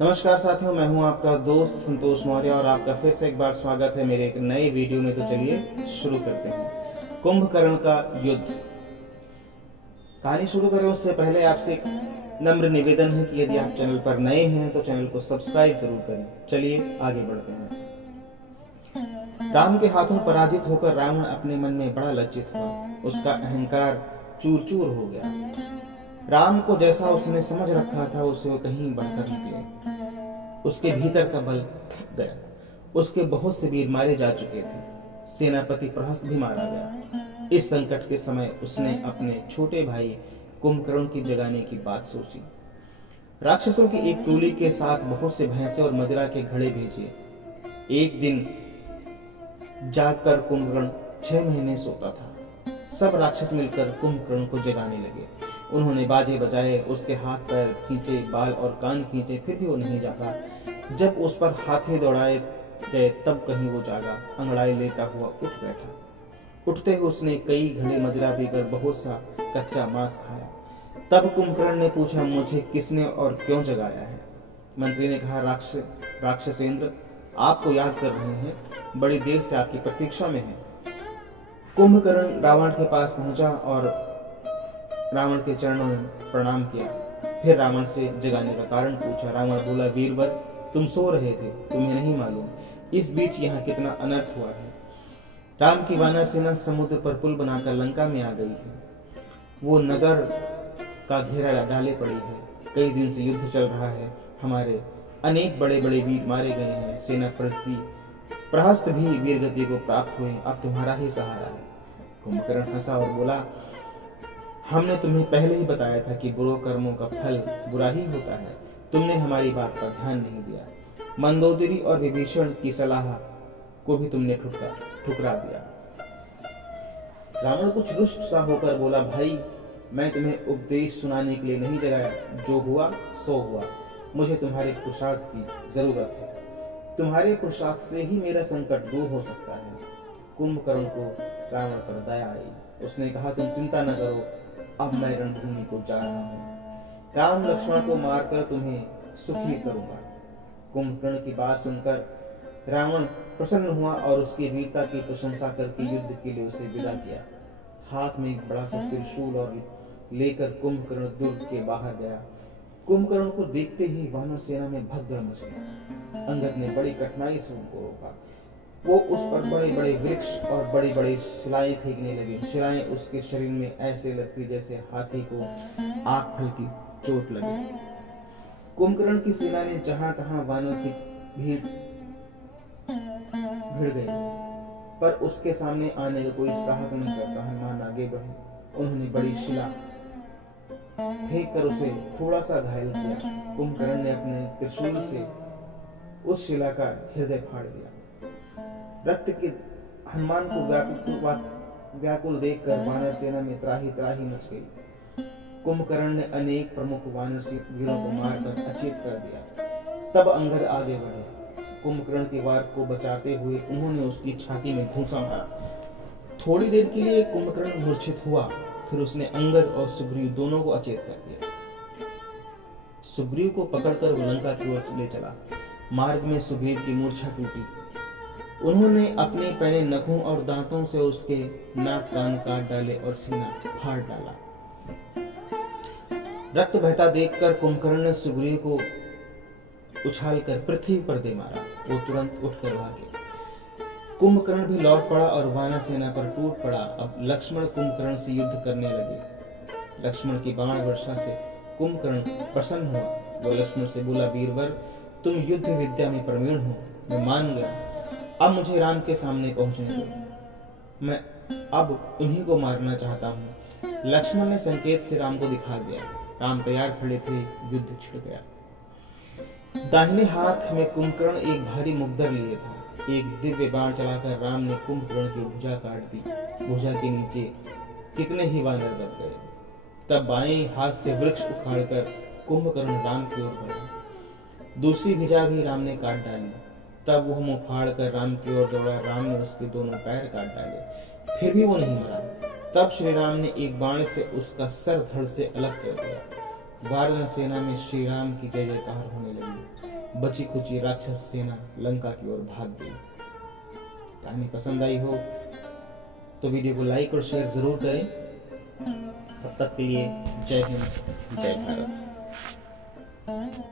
नमस्कार साथियों, मैं हूं आपका दोस्त संतोष मौर्य और आपका फिर से एक बार स्वागत है मेरे एक नए वीडियो में। तो चलिए शुरू करते हैं। कुंभकर्ण का युद्ध। कहानी शुरू करें उससे पहले आपसे एक नम्र निवेदन है कि यदि आप चैनल पर नए हैं तो चैनल को सब्सक्राइब जरूर करें। चलिए आगे बढ़ते हैं। राम के हाथों पराजित होकर रावण अपने मन में बड़ा लज्जित हुआ। उसका अहंकार चूर चूर हो गया। राम को जैसा उसने समझ रखा था उसे वो कहीं बढ़कर निकले। उसके भीतर का बल थक गया। उसके बहुत से वीर मारे जा चुके थे। सेनापति प्रहस्त भी मारा गया। इस संकट के समय उसने अपने छोटे भाई कुंभकर्ण की जगाने की बात सोची। राक्षसों की एक टोली के साथ बहुत से भैंसे और मदिरा के घड़े भेजे। एक दिन जागकर कुंभकर्ण 6 महीने सोता था। सब राक्षस मिलकर कुंभकर्ण को जगाने लगे। उन्होंने बाजे बजाए, उसके हाथ पैर खींचे, बाल और कान खींचे, फिर भी वो नहीं जागा। जब उस पर हाथे दौड़ाए गए तब कहीं वो जागा। अंगड़ाई लेता हुआ उठ बैठा। उठते ही उसने कई घड़े मदिरा पीकर बहुत सा कच्चा मांस खाया। तब कुंभकर्ण ने पूछा, मुझे किसने और क्यों जगाया है? मंत्री ने कहा, राक्षसेंद्र आपको याद कर रहे हैं, बड़ी देर से आपकी प्रतीक्षा में है। कुंभकर्ण रावण के पास पहुंचा और रावण के चरणों में प्रणाम किया। फिर रावण से जगाने का कारण पूछा। रावण बोला, वीरवर तुम सो रहे थे, तुम्हें नहीं मालूम इस बीच यहाँ कितना अनर्थ हुआ है। राम की वानर सेना समुद्र पर पुल बनाकर लंका में आ गई है। वो नगर का घेरा डाले पड़ी है। कई दिन से युद्ध चल रहा है। हमारे अनेक बड़े बड़े वीर मारे गए हैं। सेनापति प्रहस्त भी वीरगति को प्राप्त हुए। अब तुम्हारा ही सहारा है। कुंभकर्ण हंसा और बोला, हमने तुम्हें पहले ही बताया था कि बुरे कर्मों का फल बुरा ही होता है। तुमने हमारी बात पर ध्यान नहीं दिया। मंदोदरी और विभीषण की सलाह को भी तुमने ठुकरा दिया। रावण कुछ रुष्ट सा होकर बोला, भाई मैं तुम्हें उपदेश सुनाने के लिए नहीं जगाया। जो हुआ सो हुआ। मुझे तुम्हारे पुरुषार्थ की जरूरत है। तुम्हारे पुरुषार्थ से ही मेरा संकट दूर हो सकता है। कुंभकर्ण को रावण पर दया आई। उसने कहा, तुम चिंता न करो, अब मैं रणभूमि को जा रहा हूँ। राम लक्ष्मण को मारकर तुम्हें सुखी करूंगा। कुंभकर्ण की बात सुनकर रावण प्रसन्न हुआ और उसकी वीरता की प्रशंसा करके युद्ध के लिए उसे विदा किया। हाथ में एक बड़ा सा त्रिशूल और लेकर कुंभकर्ण दुर्ग के बाहर गया। कुंभकर्ण को देखते ही वानर सेना में भगदड़ मच गया। अंगद ने बड़ी कठिनाई से उनको रोका। वो उस पर बड़े बड़े वृक्ष और बड़ी बड़ी शिलाएं फेंकने लगे। शिलाएं उसके शरीर में ऐसे लगती जैसे हाथी को आग फल की चोट लगे। कुंभकर्ण की सेना ने जहां तहां वानर की भीड़ भिड़ गई, पर उसके सामने आने का कोई साहस नहीं करता। हनुमान आगे बढ़े। उन्होंने बड़ी शिला फेंक कर उसे थोड़ा सा घायल किया। कुंभकर्ण ने अपने त्रिशूल से उस शिला का हृदय फाड़ दिया। रक्त के हनुमान को व्याकुल देखकर वानर सेना में त्राही त्राही मच गई। कुंभकर्ण ने अनेक प्रमुख वानर वीरों को मारकर अचेत कर दिया। तब अंगद आगे बढ़े। कुंभकर्ण के वार को बचाते हुए उन्होंने उसकी छाती में घूंसा मारा। थोड़ी देर के लिए कुंभकर्ण मूर्छित हुआ। फिर उसने अंगद और सुग्रीव दोनों को अचेत कर दिया। सुग्रीव को पकड़कर वो लंका की ओर ले चला। मार्ग में सुग्रीव की मूर्छा टूटी। उन्होंने अपने पहने नखों और दांतों से उसके नाक कान काट डाले और सीना फाड़ डाला। रक्त बहता देखकर कुंभकर्ण ने सुग्रीव को उछालकर पृथ्वी पर दे मारा। वो तुरंत उठकर भागे। कुंभकर्ण भी लौट पड़ा और वानर सेना पर टूट पड़ा। अब लक्ष्मण कुंभकर्ण से युद्ध करने लगे। लक्ष्मण की बाण वर्षा से कुंभकर्ण प्रसन्न हुआ। वो लक्ष्मण से बोला, वीरवर तुम युद्ध विद्या में प्रवीण हो, मैं मान गया। अब मुझे राम के सामने पहुंचने दो। मैं अब उन्हीं को मारना चाहता हूँ। लक्ष्मण ने संकेत से राम को दिखा दिया। राम तैयार खड़े थे। युद्ध छिड़ गया। दाहिने हाथ में कुंभकर्ण एक भारी मुद्दर लिए था। एक दिव्य बाण चलाकर राम ने कुंभकर्ण की भुजा काट दी। भुजा के नीचे कितने ही वानर दब गए। तब बाएं हाथ से वृक्ष उखाड़कर कुंभकर्ण राम की ओर बढ़ा। दूसरी भुजा भी राम ने काट डाली। तब वह मुंह फाड़ कर राम की ओर दौड़ा। राम ने उसके दोनों पैर काट डाले, फिर भी वो नहीं मरा। तब श्री राम ने एक बाण से उसका सर धड़ से अलग कर दिया। वानर सेना में श्री राम की जय जयकार होने लगी। बची खुची राक्षस सेना लंका की ओर भाग गई। कहानी पसंद आई हो तो वीडियो को लाइक और शेयर जरूर करें। तब तक के लिए जय हिंद, जय भारत।